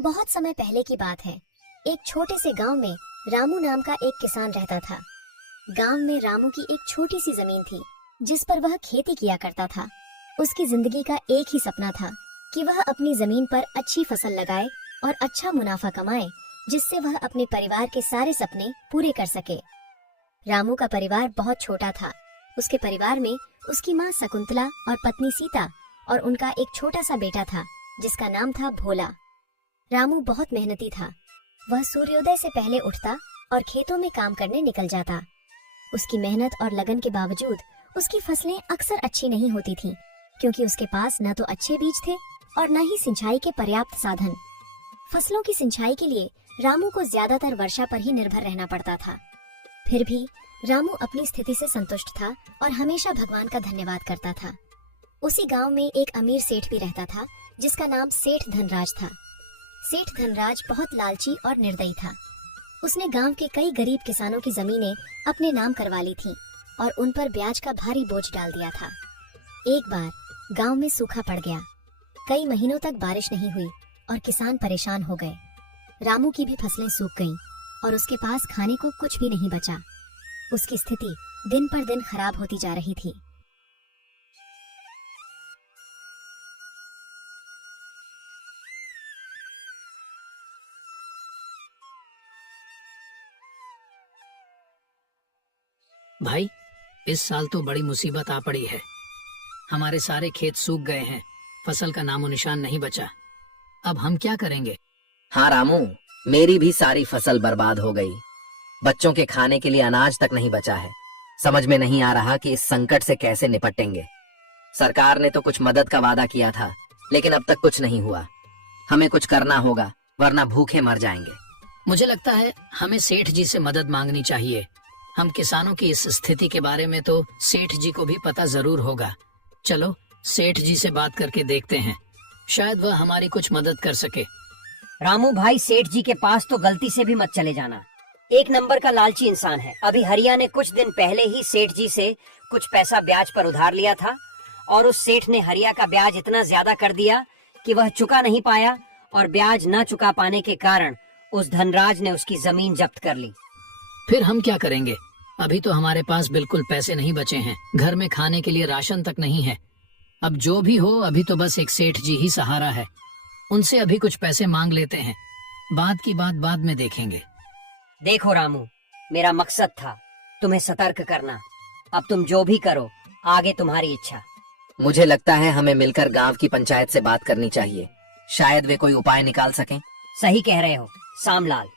बहुत समय पहले की बात है। एक छोटे से गांव में रामू नाम का एक किसान रहता था। गांव में रामू की एक छोटी सी जमीन थी जिस पर वह खेती किया करता था। उसकी जिंदगी का एक ही सपना था कि वह अपनी जमीन पर अच्छी फसल लगाए और अच्छा मुनाफा कमाए, जिससे वह अपने परिवार के सारे सपने पूरे कर सके। रामू का परिवार बहुत छोटा था। उसके परिवार में उसकी माँ शकुंतला और पत्नी सीता और उनका एक छोटा सा बेटा था जिसका नाम था भोला। रामू बहुत मेहनती था। वह सूर्योदय से पहले उठता और खेतों में काम करने निकल जाता। उसकी मेहनत और लगन के बावजूद उसकी फसलें अक्सर अच्छी नहीं होती थीं, क्योंकि उसके पास न तो अच्छे बीज थे और न ही सिंचाई के पर्याप्त साधन। फसलों की सिंचाई के लिए रामू को ज्यादातर वर्षा पर ही निर्भर रहना पड़ता था। फिर भी रामू अपनी स्थिति से संतुष्ट था और हमेशा भगवान का धन्यवाद करता था। उसी गांव में एक अमीर सेठ भी रहता था जिसका नाम सेठ धनराज था। सेठ धनराज बहुत लालची और निर्दयी था। उसने गांव के कई गरीब किसानों की जमीनें अपने नाम करवा ली थीं और उन पर ब्याज का भारी बोझ डाल दिया था। एक बार गांव में सूखा पड़ गया। कई महीनों तक बारिश नहीं हुई और किसान परेशान हो गए। रामू की भी फसलें सूख गईं और उसके पास खाने को कुछ भी नहीं बचा। उसकी स्थिति दिन पर दिन खराब होती जा रही थी। भाई, इस साल तो बड़ी मुसीबत आ पड़ी है। हमारे सारे खेत सूख गए हैं, फसल का नामो निशान नहीं बचा। अब हम क्या करेंगे? हाँ रामू, मेरी भी सारी फसल बर्बाद हो गई। बच्चों के खाने के लिए अनाज तक नहीं बचा है। समझ में नहीं आ रहा कि इस संकट से कैसे निपटेंगे। सरकार ने तो कुछ मदद का वादा किया था, लेकिन अब तक कुछ नहीं हुआ। हमें कुछ करना होगा, वरना भूखे मर जाएंगे। मुझे लगता है हमें सेठ जी से मदद मांगनी चाहिए। हम किसानों की इस स्थिति के बारे में तो सेठ जी को भी पता जरूर होगा। चलो सेठ जी से बात करके देखते हैं, शायद वह हमारी कुछ मदद कर सके। रामू भाई, सेठ जी के पास तो गलती से भी मत चले जाना। एक नंबर का लालची इंसान है। अभी हरिया ने कुछ दिन पहले ही सेठ जी से कुछ पैसा ब्याज पर उधार लिया था और उस सेठ ने हरिया का ब्याज इतना ज्यादा कर दिया कि वह चुका नहीं पाया और ब्याज न चुका पाने के कारण उस धनराज ने उसकी जमीन जब्त कर ली। फिर हम क्या करेंगे? अभी तो हमारे पास बिल्कुल पैसे नहीं बचे हैं। घर में खाने के लिए राशन तक नहीं है। अब जो भी हो, अभी तो बस एक सेठ जी ही सहारा है। उनसे अभी कुछ पैसे मांग लेते हैं, बात की बात बाद में देखेंगे। देखो रामू, मेरा मकसद था तुम्हें सतर्क करना। अब तुम जो भी करो, आगे तुम्हारी इच्छा। मुझे लगता है हमें मिलकर गांव की पंचायत से बात करनी चाहिए। शायद वे कोई उपाय निकाल सकें। सही कह रहे हो सामलाल,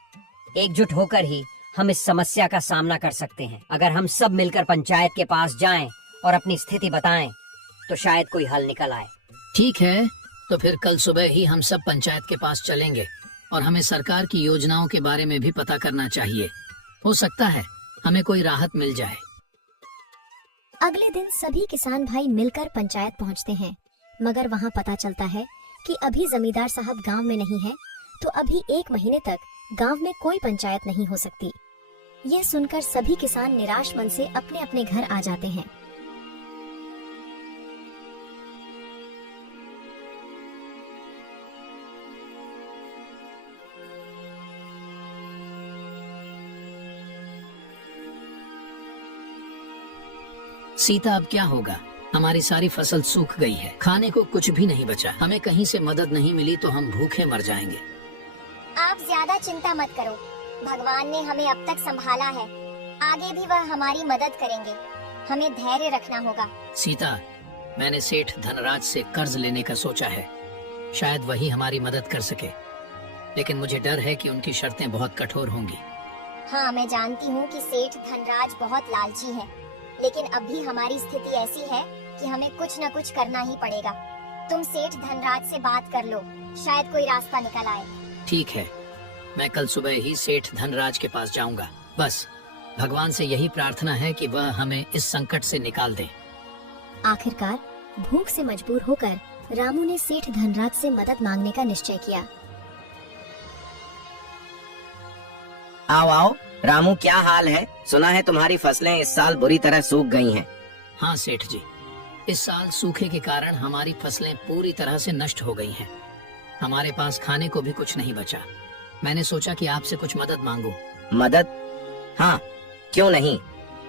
एकजुट होकर ही हम इस समस्या का सामना कर सकते हैं। अगर हम सब मिलकर पंचायत के पास जाएं और अपनी स्थिति बताएं, तो शायद कोई हल निकल आए। ठीक है, तो फिर कल सुबह ही हम सब पंचायत के पास चलेंगे और हमें सरकार की योजनाओं के बारे में भी पता करना चाहिए। हो सकता है हमें कोई राहत मिल जाए। अगले दिन सभी किसान भाई मिलकर पंचायत पहुंचते हैं, मगर वहां पता चलता है कि अभी जमींदार साहब गांव में नहीं है, तो अभी 1 महीने तक गांव में कोई पंचायत नहीं हो सकती। यह सुनकर सभी किसान निराश मन से अपने अपने घर आ जाते हैं। सीता, अब क्या होगा? हमारी सारी फसल सूख गई है, खाने को कुछ भी नहीं बचा। हमें कहीं से मदद नहीं मिली तो हम भूखे मर जाएंगे। आप ज्यादा चिंता मत करो, भगवान ने हमें अब तक संभाला है, आगे भी वह हमारी मदद करेंगे। हमें धैर्य रखना होगा। सीता, मैंने सेठ धनराज से कर्ज लेने का सोचा है। शायद वही हमारी मदद कर सके, लेकिन मुझे डर है कि उनकी शर्तें बहुत कठोर होंगी। हाँ, मैं जानती हूँ कि सेठ धनराज बहुत लालची है, लेकिन अब भी हमारी स्थिति ऐसी है कि हमें कुछ न कुछ करना ही पड़ेगा। तुम सेठ धनराज से बात कर लो, शायद कोई रास्ता निकल आए। ठीक है, मैं कल सुबह ही सेठ धनराज के पास जाऊंगा। बस भगवान से यही प्रार्थना है कि वह हमें इस संकट से निकाल दे। आखिरकार भूख से मजबूर होकर रामू ने सेठ धनराज से मदद मांगने का निश्चय किया। आओ आओ रामू, क्या हाल है? सुना है तुम्हारी फसलें इस साल बुरी तरह सूख गई हैं। हाँ सेठ जी, इस साल सूखे के कारण हमारी फसलें पूरी तरह से नष्ट हो गई हैं। हमारे पास खाने को भी कुछ नहीं बचा। मैंने सोचा कि आपसे कुछ मदद मांगू। मदद? हाँ, क्यों नहीं,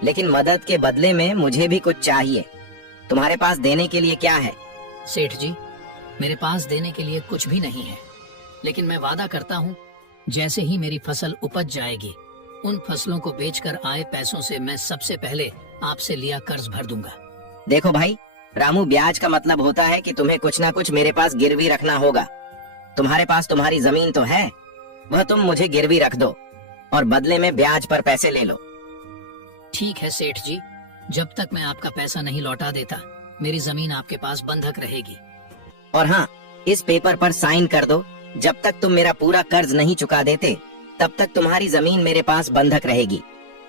लेकिन मदद के बदले में मुझे भी कुछ चाहिए। तुम्हारे पास देने के लिए क्या है? सेठ जी, मेरे पास देने के लिए कुछ भी नहीं है, लेकिन मैं वादा करता हूँ जैसे ही मेरी फसल उपज जाएगी, उन फसलों को बेचकर आए पैसों से मैं सबसे पहले आपसे लिया कर्ज भर दूंगा। देखो भाई रामू, ब्याज का मतलब होता है कि तुम्हें कुछ ना कुछ मेरे पास गिरवी रखना होगा। तुम्हारे पास तुम्हारी जमीन तो है, वह तुम मुझे गिरवी रख दो और बदले में ब्याज पर पैसे ले लो। ठीक है सेठ जी, जब तक मैं आपका पैसा नहीं लौटा देता, मेरी जमीन आपके पास बंधक रहेगी। और हाँ, इस पेपर पर साइन कर दो। जब तक तुम मेरा पूरा कर्ज नहीं चुका देते, तब तक तुम्हारी जमीन मेरे पास बंधक रहेगी,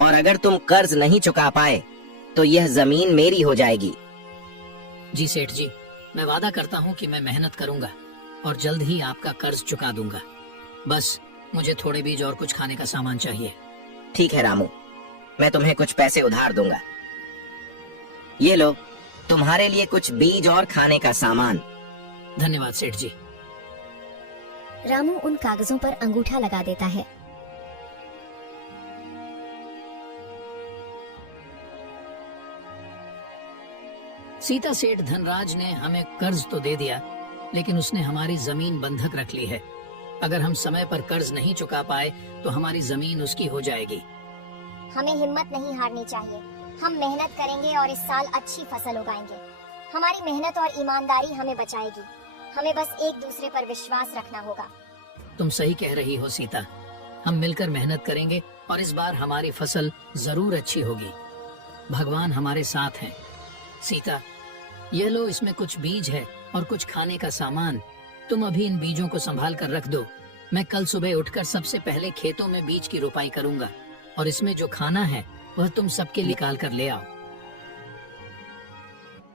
और अगर तुम कर्ज नहीं चुका पाए तो यह जमीन मेरी हो जाएगी। जी सेठ जी, मैं वादा करता हूँ कि मैं मेहनत करूंगा और जल्द ही आपका कर्ज चुका दूंगा। बस मुझे थोड़े बीज और कुछ खाने का सामान चाहिए। ठीक है रामू, मैं तुम्हें कुछ पैसे उधार दूंगा। ये लो, तुम्हारे लिए कुछ बीज और खाने का सामान। धन्यवाद सेठ जी। रामू उन कागजों पर अंगूठा लगा देता है। सीता सेठ धनराज ने हमें कर्ज तो दे दिया, लेकिन उसने हमारी जमीन बंधक रख ली है। अगर हम समय पर कर्ज नहीं चुका पाए तो हमारी जमीन उसकी हो जाएगी। हमें हिम्मत नहीं हारनी चाहिए। हम मेहनत करेंगे और इस साल अच्छी फसल उगाएंगे। हमारी मेहनत और ईमानदारी हमें बचाएगी। हमें बस एक दूसरे पर विश्वास रखना होगा। तुम सही कह रही हो सीता, हम मिलकर मेहनत करेंगे और इस बार हमारी फसल जरूर अच्छी होगी। भगवान हमारे साथ हैं। सीता, ये लो, इसमें कुछ बीज है और कुछ खाने का सामान। तुम अभी इन बीजों को संभाल कर रख दो। मैं कल सुबह उठकर सबसे पहले खेतों में बीज की रोपाई करूंगा, और इसमें जो खाना है वह तुम सबके निकाल कर ले आओ।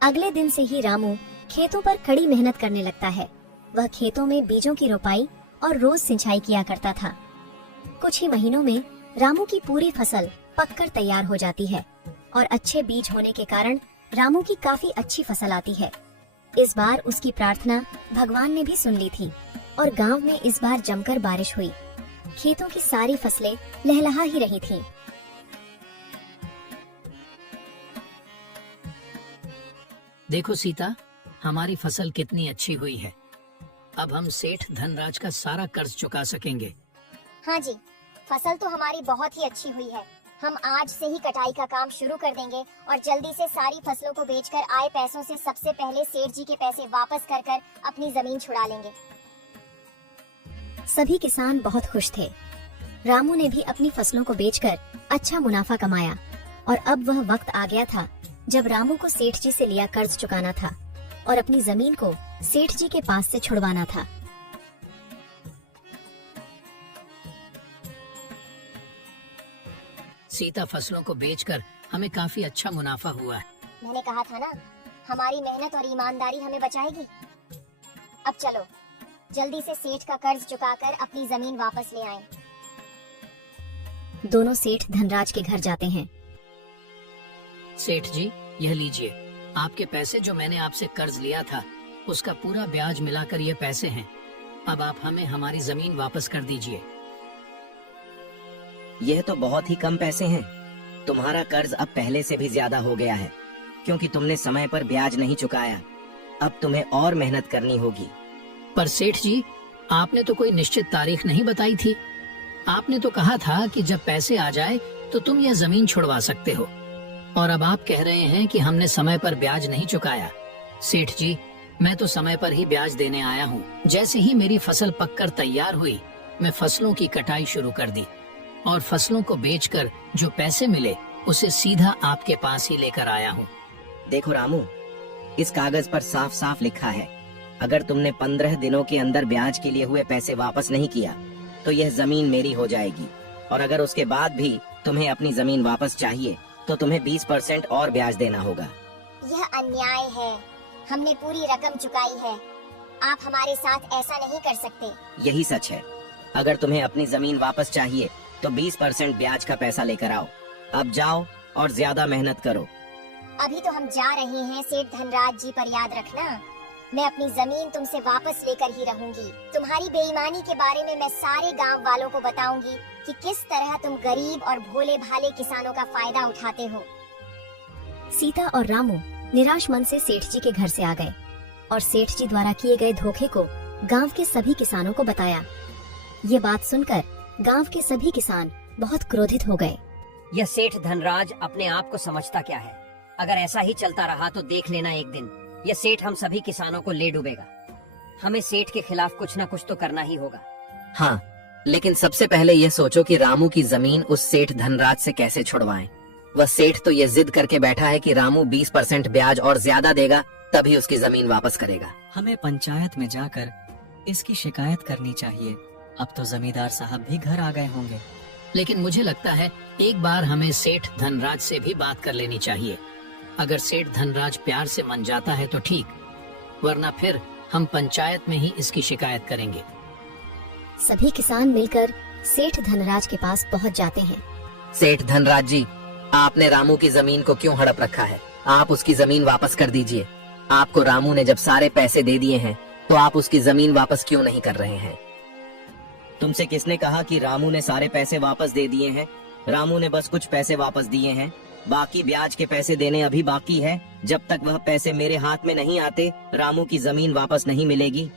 अगले दिन से ही रामू खेतों पर कड़ी मेहनत करने लगता है। वह खेतों में बीजों की रोपाई और रोज सिंचाई किया करता था। कुछ ही महीनों में रामू की पूरी फसल पककर तैयार हो जाती है, और अच्छे बीज होने के कारण रामू की काफी अच्छी फसल आती है। इस बार उसकी प्रार्थना भगवान ने भी सुन ली थी, और गांव में इस बार जमकर बारिश हुई। खेतों की सारी फसलें लहलहा ही रही थीं। देखो सीता, हमारी फसल कितनी अच्छी हुई है। अब हम सेठ धनराज का सारा कर्ज चुका सकेंगे। हाँ जी, फसल तो हमारी बहुत ही अच्छी हुई है। हम आज से ही कटाई का काम शुरू कर देंगे और जल्दी से सारी फसलों को बेचकर आए पैसों से सबसे पहले सेठ जी के पैसे वापस कर कर अपनी जमीन छुड़ा लेंगे। सभी किसान बहुत खुश थे। रामू ने भी अपनी फसलों को बेचकर अच्छा मुनाफा कमाया, और अब वह वक्त आ गया था जब रामू को सेठ जी से लिया कर्ज चुकाना था और अपनी जमीन को सेठ जी के पास से छुड़वाना था। सीता, फसलों को बेचकर हमें काफी अच्छा मुनाफा हुआ है। मैंने कहा था ना, हमारी मेहनत और ईमानदारी हमें बचाएगी। अब चलो जल्दी से सेठ का कर्ज चुकाकर अपनी जमीन वापस ले आएं। दोनों सेठ धनराज के घर जाते हैं। सेठ जी, यह लीजिए, आपके पैसे जो मैंने आपसे कर्ज लिया था उसका पूरा ब्याज मिलाकर ये पैसे हैं। अब आप हमें हमारी जमीन वापस कर दीजिए। यह तो बहुत ही कम पैसे हैं। तुम्हारा कर्ज अब पहले से भी ज्यादा हो गया है, क्योंकि तुमने समय पर ब्याज नहीं चुकाया। अब तुम्हें और मेहनत करनी होगी। पर सेठ जी, आपने तो कोई निश्चित तारीख नहीं बताई थी। आपने तो कहा था कि जब पैसे आ जाए तो तुम यह जमीन छुड़वा सकते हो, और अब आप कह रहे हैं कि हमने समय पर ब्याज नहीं चुकाया। सेठ जी, मैं तो समय पर ही ब्याज देने आया हूँ। जैसे ही मेरी फसल पककर तैयार हुई, मैं फसलों की कटाई शुरू कर दी, और फसलों को बेचकर जो पैसे मिले उसे सीधा आपके पास ही लेकर आया हूँ। देखो रामू, इस कागज पर साफ साफ लिखा है, अगर तुमने 15 दिनों के अंदर ब्याज के लिए हुए पैसे वापस नहीं किया तो यह जमीन मेरी हो जाएगी, और अगर उसके बाद भी तुम्हें अपनी जमीन वापस चाहिए तो तुम्हें 20% और ब्याज देना होगा। यह अन्याय है। हमने पूरी रकम चुकाई है। आप हमारे साथ ऐसा नहीं कर सकते। यही सच है। अगर तुम्हें अपनी जमीन वापस चाहिए तो 20% ब्याज का पैसा लेकर आओ। अब जाओ और ज्यादा मेहनत करो। अभी तो हम जा रहे हैं सेठ धनराज जी, पर याद रखना मैं अपनी जमीन तुमसे वापस लेकर ही रहूंगी। तुम्हारी बेईमानी के बारे में मैं सारे गांव वालों को बताऊंगी कि किस तरह तुम गरीब और भोले भाले किसानों का फायदा उठाते हो। सीता और रामू निराश मन से सेठ जी के घर से आ गए और सेठ जी द्वारा किए गए धोखे को गांव के सभी किसानों को बताया। ये बात सुनकर गांव के सभी किसान बहुत क्रोधित हो गए। यह सेठ धनराज अपने आप को समझता क्या है? अगर ऐसा ही चलता रहा तो देख लेना एक दिन यह सेठ हम सभी किसानों को ले डूबेगा। हमें सेठ के खिलाफ कुछ न कुछ तो करना ही होगा। हाँ, लेकिन सबसे पहले यह सोचो कि रामू की जमीन उस सेठ धनराज से कैसे छुड़वाएं। वह सेठ तो ये जिद करके बैठा है कि रामू 20% ब्याज और ज्यादा देगा तभी उसकी जमीन वापस करेगा। हमें पंचायत में जाकर इसकी शिकायत करनी चाहिए। अब तो जमींदार साहब भी घर आ गए होंगे। लेकिन मुझे लगता है एक बार हमें सेठ धनराज से भी बात कर लेनी चाहिए। अगर सेठ धनराज प्यार से मान जाता है तो ठीक, वरना फिर हम पंचायत में ही इसकी शिकायत करेंगे। सभी किसान मिलकर सेठ धनराज के पास पहुंच जाते हैं। सेठ धनराज जी, आपने रामू की जमीन को क्यों हड़प रखा है? आप उसकी जमीन वापस कर दीजिए। आपको रामू ने जब सारे पैसे दे दिए हैं तो आप उसकी जमीन वापस क्यों नहीं कर रहे हैं? तुमसे किसने कहा कि रामू ने सारे पैसे वापस दे दिए हैं? रामू ने बस कुछ पैसे वापस दिए हैं, बाकी ब्याज के पैसे देने अभी बाकी है। जब तक वह पैसे मेरे हाथ में नहीं आते रामू की जमीन वापस नहीं मिलेगी।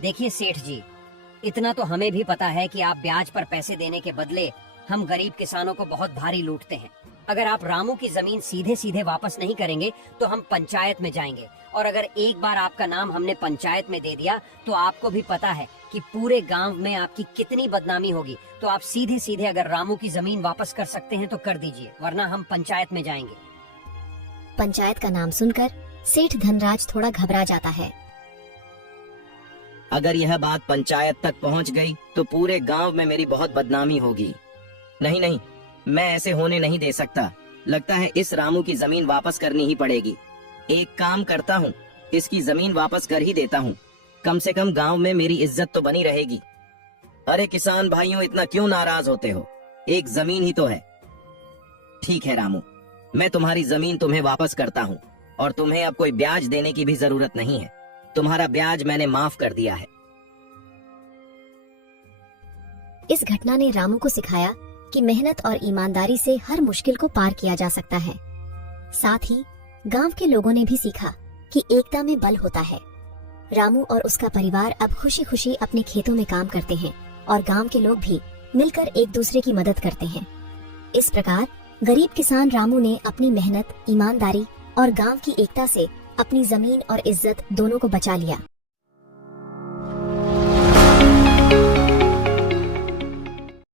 देखिए सेठ जी, इतना तो हमें भी पता है कि आप ब्याज पर पैसे देने के बदले हम गरीब किसानों को बहुत भारी लूटते हैं। अगर आप रामू की जमीन सीधे सीधे वापस नहीं करेंगे तो हम पंचायत में जाएंगे, और अगर एक बार आपका नाम हमने पंचायत में दे दिया तो आपको भी पता है कि पूरे गांव में आपकी कितनी बदनामी होगी। तो आप सीधे सीधे अगर रामू की जमीन वापस कर सकते हैं तो कर दीजिए, वरना हम पंचायत में जाएंगे। पंचायत का नाम सुनकर सेठ धनराज थोड़ा घबरा जाता है। अगर यह बात पंचायत तक पहुंच गई तो पूरे गांव में मेरी बहुत बदनामी होगी। नहीं नहीं, मैं ऐसे होने नहीं दे सकता। लगता है इस रामू की जमीन वापस करनी ही पड़ेगी। एक काम करता हूँ, इसकी जमीन वापस कर ही देता हूँ। कम से कम गांव में मेरी इज्जत तो बनी रहेगी। अरे किसान भाइयों, इतना क्यों नाराज होते हो? एक जमीन ही तो है। ठीक है रामू, मैं तुम्हारी जमीन तुम्हें वापस करता हूँ और तुम्हें अब कोई ब्याज देने की भी जरूरत नहीं है। तुम्हारा ब्याज मैंने माफ कर दिया है। इस घटना ने रामू को सिखाया कि मेहनत और ईमानदारी से हर मुश्किल को पार किया जा सकता है। साथ ही गांव के लोगों ने भी सीखा कि एकता में बल होता है। रामू और उसका परिवार अब खुशी खुशी अपने खेतों में काम करते हैं और गांव के लोग भी मिलकर एक दूसरे की मदद करते हैं। इस प्रकार गरीब किसान रामू ने अपनी मेहनत, ईमानदारी और गांव की एकता से अपनी जमीन और इज्जत दोनों को बचा लिया।